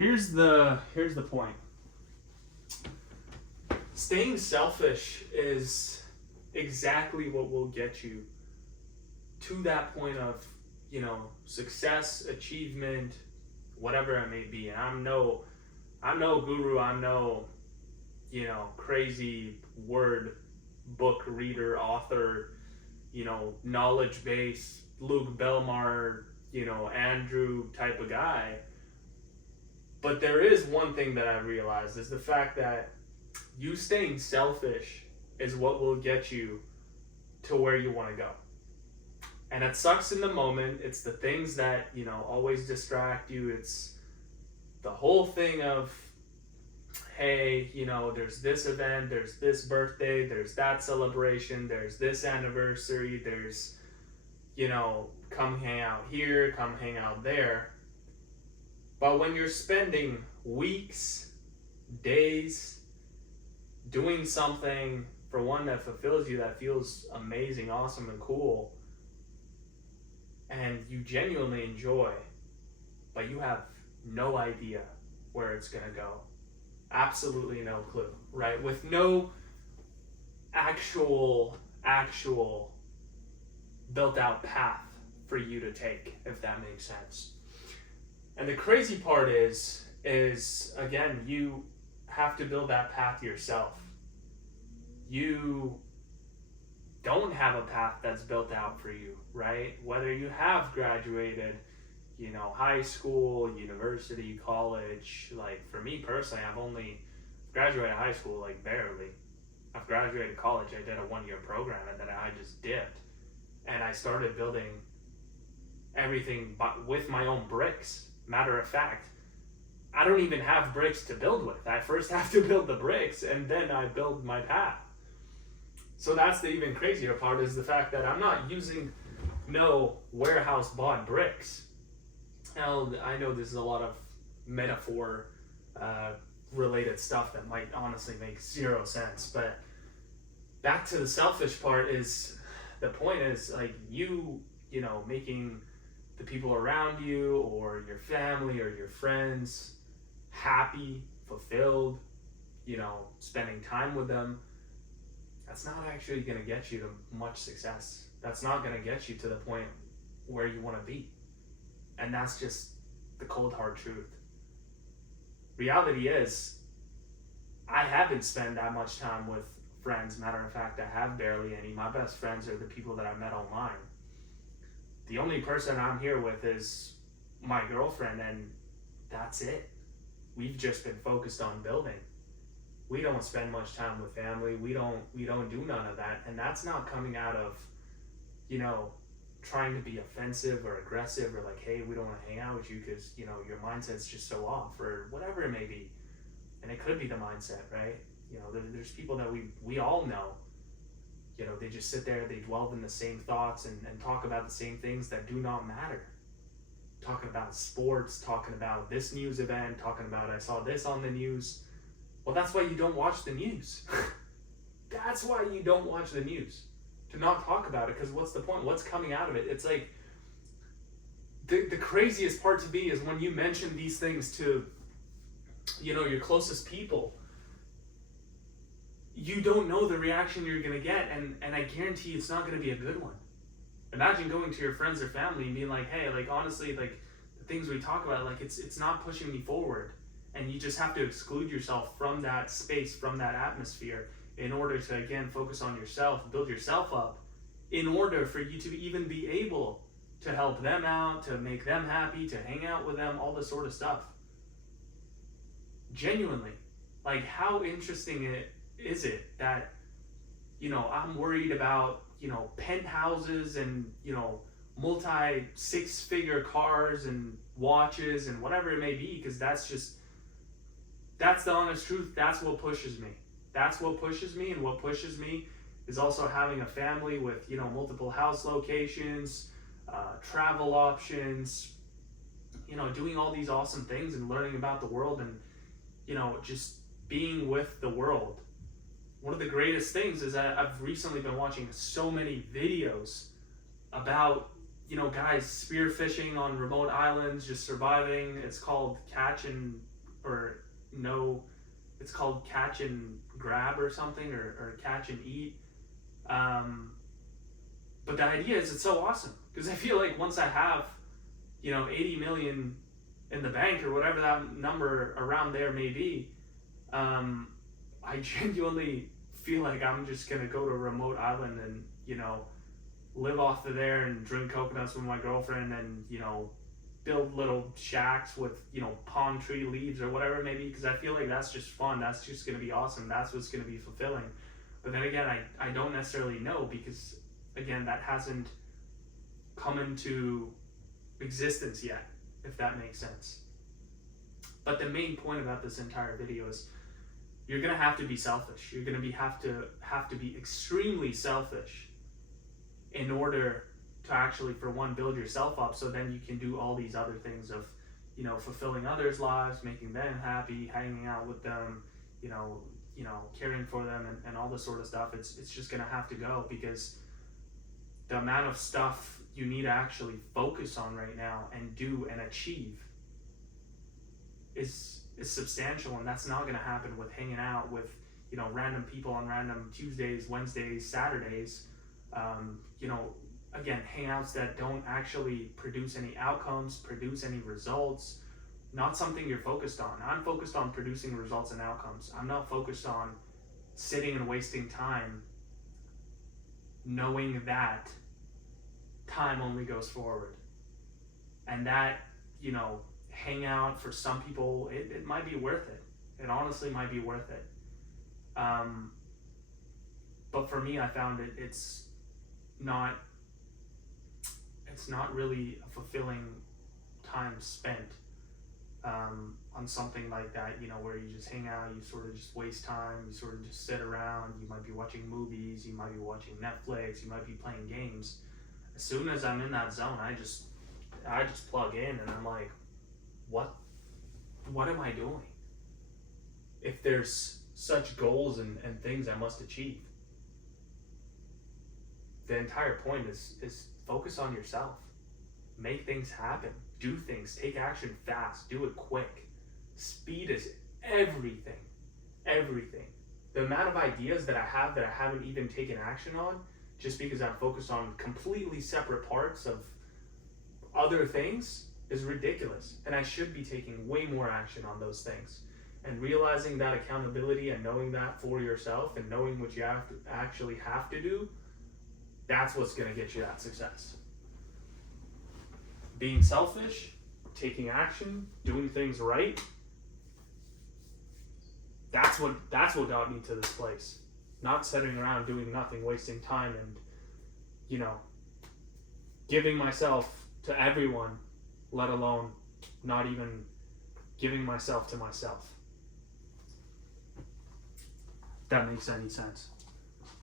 Here's the point. Staying selfish is exactly what will get you to that point of, success, achievement, whatever it may be. And I'm no guru, I'm no, crazy word book reader, author, knowledge base, Luke Belmar, Andrew type of guy. But there is one thing that I realized is the fact that you staying selfish is what will get you to where you want to go. And it sucks in the moment. It's the things that, always distract you. It's the whole thing of, hey, there's this event, there's this birthday, there's that celebration, there's this anniversary, there's, come hang out here, come hang out there. But when you're spending weeks, days, doing something, for one, that fulfills you, that feels amazing, awesome, and cool, and you genuinely enjoy, but you have no idea where it's going to go. Absolutely no clue, right? With no actual built out path for you to take, if that makes sense. And the crazy part is again, you have to build that path yourself. You don't have a path that's built out for you, right? Whether you have graduated, high school, university, college. Like for me personally, I've only graduated high school like barely. I've graduated college, I did a 1-year program, and then I just dipped. And I started building everything with my own bricks. Matter of fact, I don't even have bricks to build with. I first have to build the bricks, and then I build my path. So that's the even crazier part, is the fact that I'm not using no warehouse bought bricks. Now, I know this is a lot of metaphor related stuff that might honestly make zero sense, but back to the selfish part is, the point is like you making the people around you or your family or your friends happy, fulfilled, spending time with them. That's not actually going to get you to much success. That's not going to get you to the point where you want to be. And that's just the cold hard truth. Reality is, I haven't spent that much time with friends. Matter of fact, I have barely any. My best friends are the people that I met online. The only person I'm here with is my girlfriend, and that's it. We've just been focused on building. We don't spend much time with family. We don't do none of that. And that's not coming out of, trying to be offensive or aggressive or like, hey, we don't want to hang out with you because, your mindset's just so off or whatever it may be. And it could be the mindset, right? There's people that we all know, they just sit there, they dwell in the same thoughts and talk about the same things that do not matter. Talking about sports, talking about this news event, talking about I saw this on the news. Well, that's why you don't watch the news. That's why you don't watch the news. To not talk about it, because what's the point? What's coming out of it? It's like, the craziest part to me is when you mention these things to, your closest people, you don't know the reaction you're going to get, and I guarantee it's not going to be a good one. Imagine going to your friends or family and being like, hey, like, honestly, like, the things we talk about, like, it's not pushing me forward. And you just have to exclude yourself from that space, from that atmosphere, in order to, again, focus on yourself, build yourself up, in order for you to even be able to help them out, to make them happy, to hang out with them, all this sort of stuff. Genuinely. Like, how interesting is it that, I'm worried about, penthouses and, multi 6-figure cars and watches and whatever it may be, because that's the honest truth. That's what pushes me. That's what pushes me, and what pushes me is also having a family with, multiple house locations, travel options, doing all these awesome things and learning about the world and, just being with the world. One of the greatest things is that I've recently been watching so many videos about guys spearfishing on remote islands, just surviving. It's called it's called catch and grab or something, or catch and eat. But the idea is it's so awesome because I feel like once I have, 80 million in the bank or whatever that number around there may be, I genuinely feel like I'm just going to go to a remote island and, live off of there and drink coconuts with my girlfriend and, build little shacks with, palm tree leaves or whatever it may be, because I feel like that's just fun. That's just going to be awesome. That's what's going to be fulfilling. But then again, I don't necessarily know because, again, that hasn't come into existence yet, if that makes sense. But the main point about this entire video is you're going to have to be selfish. You're going to have to be extremely selfish in order to actually, for one, build yourself up, so then you can do all these other things of, fulfilling others' lives, making them happy, hanging out with them, caring for them, and all this sort of stuff. It's just going to have to go, because the amount of stuff you need to actually focus on right now and do and achieve is substantial, and that's not going to happen with hanging out with random people on random Tuesdays, Wednesdays, Saturdays. Again, hangouts that don't actually produce any outcomes, produce any results, not something you're focused on. I'm focused on producing results and outcomes. I'm not focused on sitting and wasting time knowing that time only goes forward. And that, hangout for some people, it might be worth it. It honestly might be worth it. But for me, I found it's not really a fulfilling time spent on something like that, where you just hang out, you sort of just waste time, you sort of just sit around, you might be watching movies, you might be watching Netflix, you might be playing games. As soon as I'm in that zone, I just plug in and I'm like, what am I doing? If there's such goals and things I must achieve. The entire point is focus on yourself. Make things happen. Do things. Take action fast. Do it quick. Speed is everything. Everything. The amount of ideas that I have that I haven't even taken action on, just because I'm focused on completely separate parts of other things, is ridiculous. And I should be taking way more action on those things. And realizing that accountability and knowing that for yourself and knowing what you actually have to do, that's what's going to get you that success. Being selfish, taking action, doing things right, that's what got me to this place. Not sitting around doing nothing, wasting time, and giving myself to everyone, let alone not even giving myself to myself. If that makes any sense.